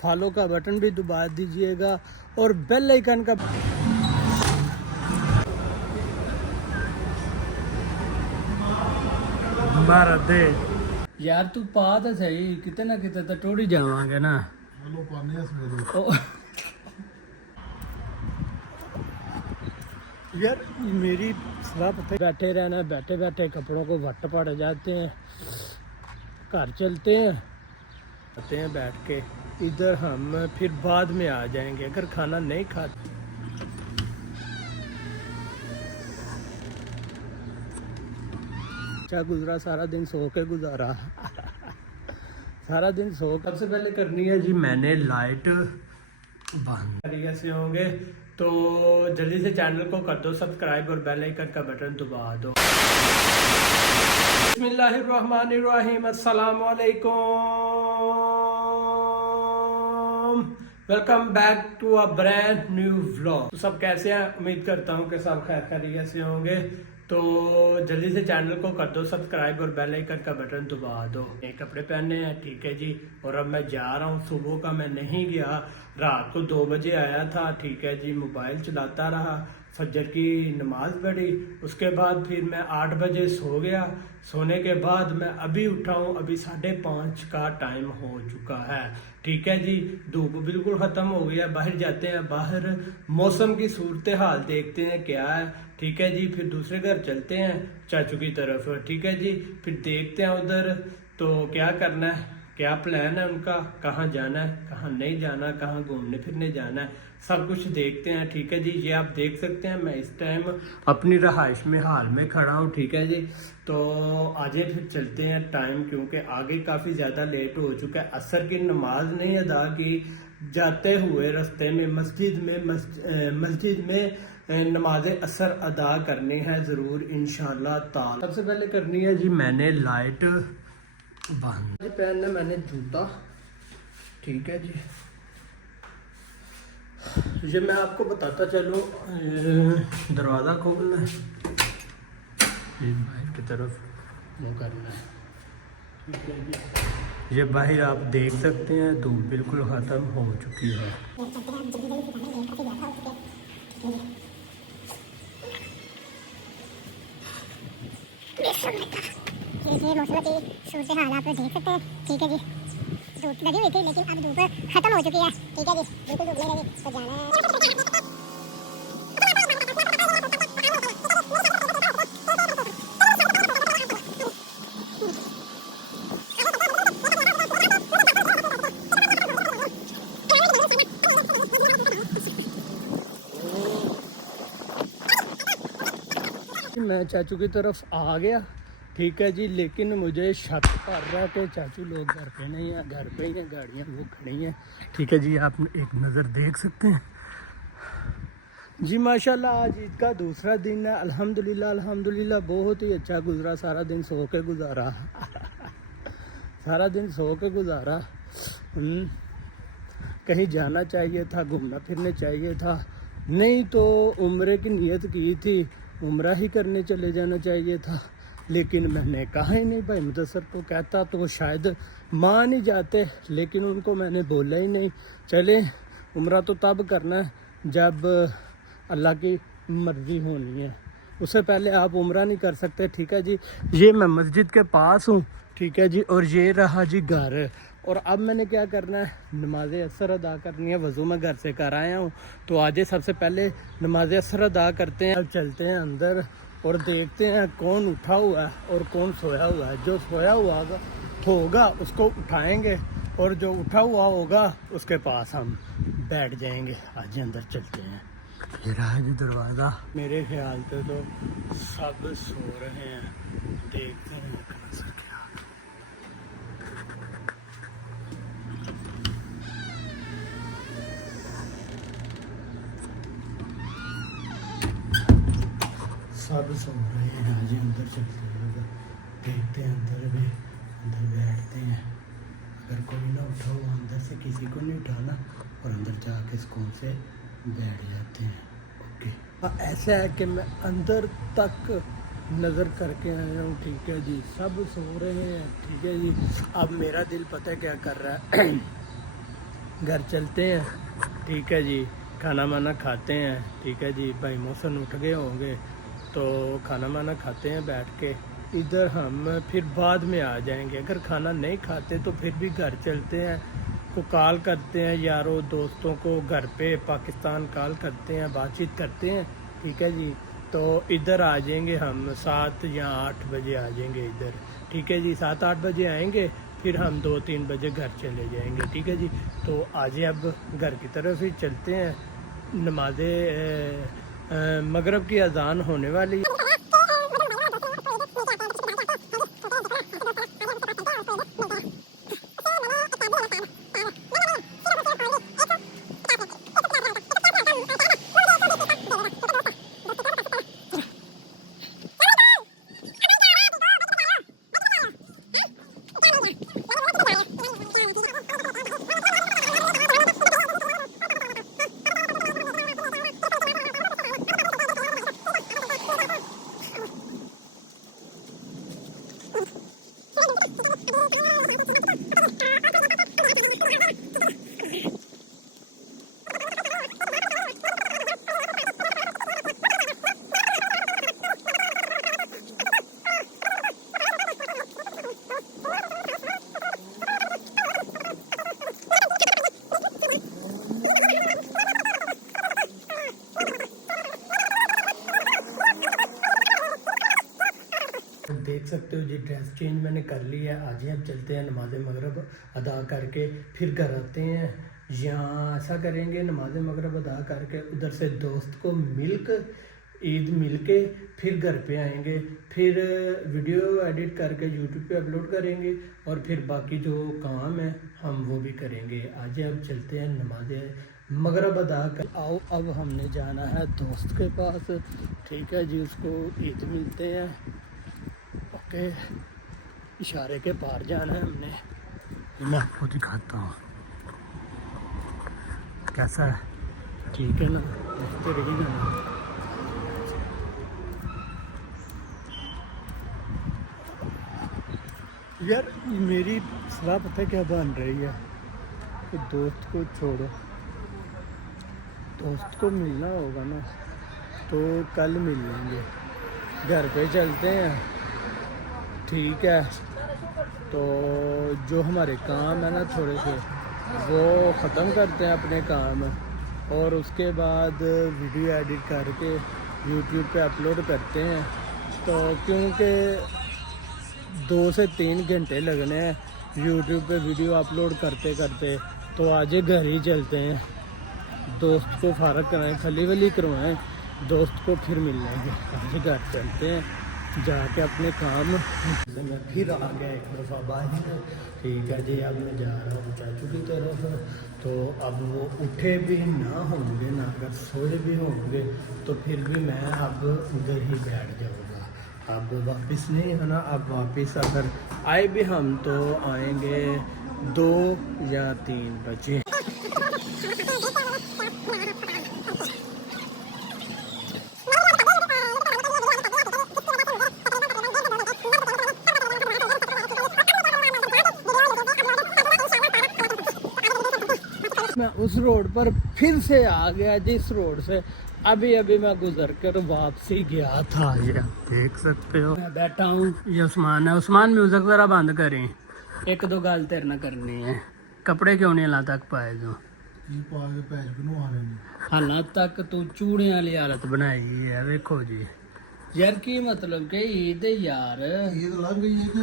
Follow का button भी दबा दीजिएगा और बेल आइकन का मारा दे यार। तू पा तो सही, किते ना किते तो टोड़ी जावांगे ना। यार मेरी सलाह पता है, बैठे रहना, बैठे बैठे कपड़ों को वट पड़ जाते हैं। घर चलते हैं, आते हैं बैठ के इधर, हम फिर बाद में आ जाएंगे अगर खाना नहीं खाते। अच्छा गुजरा, सारा दिन सो के गुजारा सारा दिन सो। सबसे पहले करनी है जी मैंने लाइट बंद। तरीके से होंगे तो जल्दी से चैनल को कर दो सब्सक्राइब और बेल आइकन का बटन दबा दो। बिस्मिल्लाहिर्रहमानिर्रहीम, अस्सलाम वालेकुम, welcome back to a brand new vlog. तो सब कैसे हैं? उम्मीद करता हूँ कि सब खैर खैरियत से होंगे। तो जल्दी से चैनल को कर दो सब्सक्राइब और बेल आइकन का बटन दबा दो। नए कपड़े पहने हैं, ठीक है जी। और अब मैं जा रहा हूँ, सुबह का मैं नहीं गया, रात को 2 बजे आया था, ठीक है जी। मोबाइल चलाता रहा, फजर की नमाज पढ़ी, उसके बाद फिर मैं 8 बजे सो गया। सोने के बाद मैं अभी उठा हूँ, अभी 5:30 का टाइम हो चुका है, ठीक है जी। धूप बिल्कुल ख़त्म हो गया, बाहर जाते हैं, बाहर मौसम की सूरत हाल देखते हैं क्या है, ठीक है जी। फिर दूसरे घर चलते हैं चाचू की तरफ, ठीक है जी। फिर देखते हैं उधर तो क्या करना है, क्या प्लान है उनका, कहाँ जाना है, कहाँ नहीं जाना, कहाँ घूमने फिरने जाना है, सब कुछ देखते हैं, ठीक है जी। ये आप देख सकते हैं मैं इस टाइम अपनी रहाइश में हाल में खड़ा हूँ, ठीक है जी। तो आजे फिर चलते हैं टाइम, क्योंकि आगे काफ़ी ज़्यादा लेट हो चुका है। असर की नमाज नहीं अदा की, जाते हुए रास्ते में मस्जिद में नमाज असर अदा करनी है ज़रूर इंशाल्लाह ताला। सबसे पहले करनी है जी मैंने लाइट बंद। पहनना मैंने जूता, ठीक है जी। ये मैं आपको बताता चलूँ, दरवाज़ा खोलना है, बाहर की तरफ मुँह करना है, ठीक है जी। ये बाहर आप देख सकते हैं धूप बिल्कुल ख़त्म हो चुकी है। ये मौसम की सूरत हाल आप देख सकते हैं, ठीक है जी। धूप लगी हुई थी लेकिन अब धूप खत्म हो चुकी है, ठीक है जी। बिल्कुल धूप नहीं लगी तो जाना है। मैं चाचू की तरफ आ गया, ठीक है जी। लेकिन मुझे शक कर रहा है कि चाचू लोग घर पे नहीं है, घर पे ही हैं, गाड़ियाँ वो खड़ी हैं, ठीक है जी। आप एक नज़र देख सकते हैं जी। माशाल्लाह आज ईद का दूसरा दिन है, अल्हम्दुलिल्लाह अल्हम्दुलिल्लाह बहुत ही अच्छा गुजरा। सारा दिन सो के गुजारा सारा दिन सो के गुजारा। कहीं जाना चाहिए था, घूमना फिरने चाहिए था, नहीं तो उम्रे की नीयत की थी, उम्रा ही करने चले जाना चाहिए था। लेकिन मैंने कहा ही नहीं, भाई मुदस्सर को कहता तो शायद मान ही जाते, लेकिन उनको मैंने बोला ही नहीं। चले उम्रा तो तब करना है जब अल्लाह की मर्ज़ी होनी है, उससे पहले आप उम्रा नहीं कर सकते, ठीक है जी। ये मैं मस्जिद के पास हूँ, ठीक है जी। और ये रहा जी घर। और अब मैंने क्या करना है, नमाज असर अदा करनी है। वज़ू मैं घर से कर आया हूँ, तो आज सबसे पहले नमाज असर अदा करते हैं। अब चलते हैं अंदर और देखते हैं कौन उठा हुआ है और कौन सोया हुआ है। जो सोया हुआ होगा उसको उठाएंगे और जो उठा हुआ होगा उसके पास हम बैठ जाएंगे। आज अंदर चलते हैं। ये रहा जी दरवाज़ा। मेरे ख्याल से तो सब सो रहे हैं, देखते हैं नजर क्या। सब सो रहे हैं, आज अंदर चलते हैं, देखते हैं अंदर भी, अंदर बैठते हैं। अगर कोई ना उठा हुआ अंदर से, किसी को नहीं उठाना, और अंदर जाके सुकून से बैठ जाते हैं। ओके, ऐसा है कि मैं अंदर तक नज़र करके आया हूँ, ठीक है जी। सब सो रहे हैं, ठीक है जी। अब मेरा दिल पता है क्या कर रहा है घर चलते हैं। ठीक है जी, खाना वाना खाते हैं। ठीक है जी, भाई मोहसिन उठ गए होंगे तो खाना वाना खाते हैं बैठ के। इधर हम फिर बाद में आ जाएंगे। अगर खाना नहीं खाते तो फिर भी घर चलते हैं, को कॉल करते हैं यारों दोस्तों को घर पे पाकिस्तान कॉल करते हैं, बातचीत करते हैं। ठीक है जी, तो इधर आ जाएंगे हम 7 या 8 बजे आ जाएंगे इधर। ठीक है जी, 7-8 बजे आएंगे, फिर हम 2-3 बजे घर चले जाएंगे। ठीक है जी, तो आज अब घर की तरफ ही चलते हैं। नमाज मगरब की अजान होने वाली है। देख सकते हो जी, ड्रेस चेंज मैंने कर ली है। आज ही हम चलते हैं नमाज मगरब अदा करके फिर घर आते हैं। यहाँ ऐसा करेंगे, नमाज मगरब अदा करके उधर से दोस्त को ईद मिल के फिर घर पे आएंगे। फिर वीडियो एडिट करके यूट्यूब पे अपलोड करेंगे और फिर बाकी जो काम है हम वो भी करेंगे। आज अब चलते हैं नमाज मगरब अदा कर। आओ अब हमने जाना है दोस्त के पास। ठीक है जी, उसको ईद मिलते हैं। ओके, इशारे के पार जाना है हमने। मैं आपको दिखाता हूँ कैसा है। ठीक है ना, देखते रहिएगा ना। यार मेरी सलाह पता क्या बन रही है कि दोस्त को छोड़ो, दोस्त को मिलना होगा ना तो कल मिल लेंगे। घर पे चलते हैं। ठीक है, तो जो हमारे काम है ना थोड़े से वो ख़त्म करते हैं अपने काम, और उसके बाद वीडियो एडिट करके यूट्यूब पे अपलोड करते हैं। तो क्योंकि 2 से 3 घंटे लगने हैं यूट्यूब पे वीडियो अपलोड करते करते, तो आज घर ही चलते हैं। दोस्त को फारग कराएं, खली वली करवाएं, दोस्त को फिर मिल लेंगे। आज घर चलते हैं, जाके अपने काम। मैं फिर आ गया एक दफ़ा बाहर। ठीक है जी, अब मैं जा रहा हूँ चाचू की तरफ। तो अब वो उठे भी ना होंगे ना अगर सोए भी होंगे तो फिर भी मैं अब उधर ही बैठ जाऊँगा। अब वापस नहीं है ना, अब वापस अगर आए भी हम तो आएंगे 2 या 3 बजे। मैं उस रोड पर फिर से आ गया जिस रोड से अभी अभी मैं गुजर कर वापसी गया था। ये देख सकते हो मैं बैठा हूँ। ये उस्मान है। उस्मान म्यूजिक जरा बंद करें, 1-2 गाल तेरे ना करनी है। कपड़े क्यों नहीं ला तक पाए जो हालात तक तू चूड़े वाली हालत बनाई है। देखो जी यार की मतलब कि ईद यार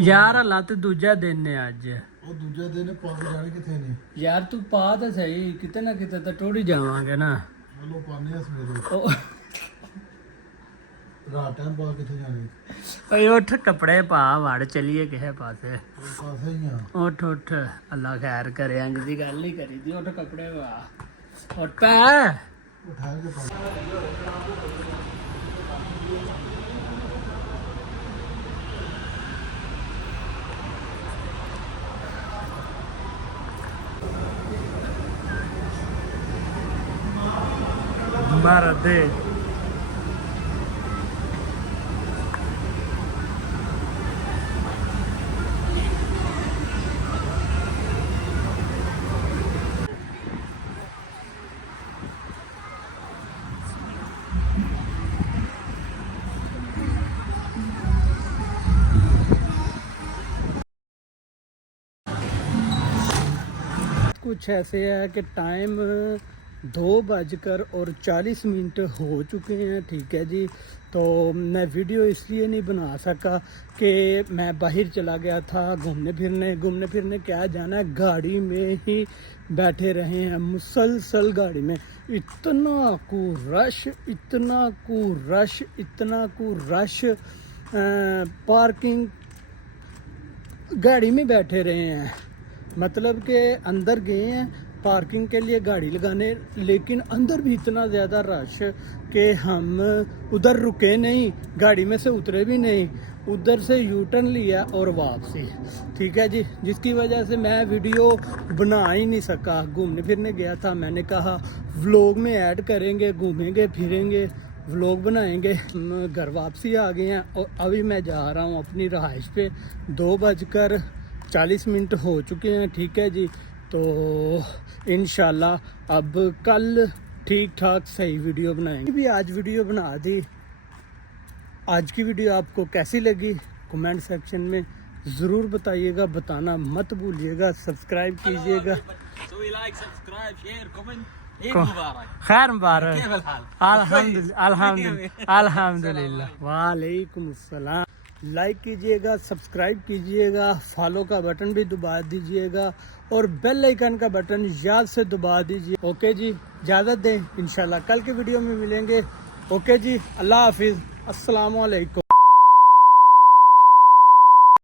यार हालात दूजा दिन है अज। ਉਹ ਦੂਜੇ ਦਿਨ ਪੱਗ ਜਾਣੇ ਕਿੱਥੇ ਨੇ यार तू पा तो सही, किते ना किते तो टोड़ी जावांगे ना। ਚਲੋ ਪਾਣੇ ਆ ਸਵੇਰੇ ओ, ਰਾਤ ਟਾਈਮ ਪਾ ਕਿੱਥੇ ਜਾਣੇ ओए उठ कपड़े पा वड़ चलिए किसे पासे। ਉਹ ਪਾਸੇ ਹੀ ਆ उठ उठ, अल्लाह खैर करे, अंज दी गल नहीं करी दी। उठ कपड़े पा, उठ पै। ਉਹ ਠਹਿਰ ਕੇ ਪਾ मरदे कुछ ऐसे है कि टाइम 2:40 हो चुके हैं, ठीक है जी। तो मैं वीडियो इसलिए नहीं बना सका कि मैं बाहर चला गया था घूमने फिरने क्या जाना है, गाड़ी में ही बैठे रहे हैं मुसलसल गाड़ी में। इतना को रश पार्किंग गाड़ी में बैठे रहे हैं, मतलब कि अंदर गए हैं पार्किंग के लिए गाड़ी लगाने, लेकिन अंदर भी इतना ज़्यादा रश कि हम उधर रुके नहीं, गाड़ी में से उतरे भी नहीं, उधर से यू टर्न लिया और वापसी, ठीक है जी। जिसकी वजह से मैं वीडियो बना ही नहीं सका। घूमने फिरने गया था, मैंने कहा व्लॉग में ऐड करेंगे, घूमेंगे फिरेंगे, व्लॉग बनाएंगे। हम घर वापसी आ गए हैं और अभी मैं जा रहा हूँ अपनी रहाइश पे। 2:40 हो चुके हैं, ठीक है जी। तो इंशाल्लाह अब कल ठीक ठाक सही वीडियो बनाएंगे। भी आज वीडियो बना दी। आज की वीडियो आपको कैसी लगी कमेंट सेक्शन में ज़रूर बताइएगा, बताना मत भूलिएगा, सब्सक्राइब कीजिएगा। खैर मुबारक, अल्हम्दुलिल्लाह, वालेकुम अस्सलाम। लाइक कीजिएगा, सब्सक्राइब कीजिएगा, फॉलो का बटन भी दबा दीजिएगा और बेल आइकन का बटन याद से दबा दीजिए। ओके जी, इजाज़त दें, इंशाल्लाह कल के वीडियो में मिलेंगे। ओके जी, अल्लाह हाफिज़, अस्सलामु अलैकुम।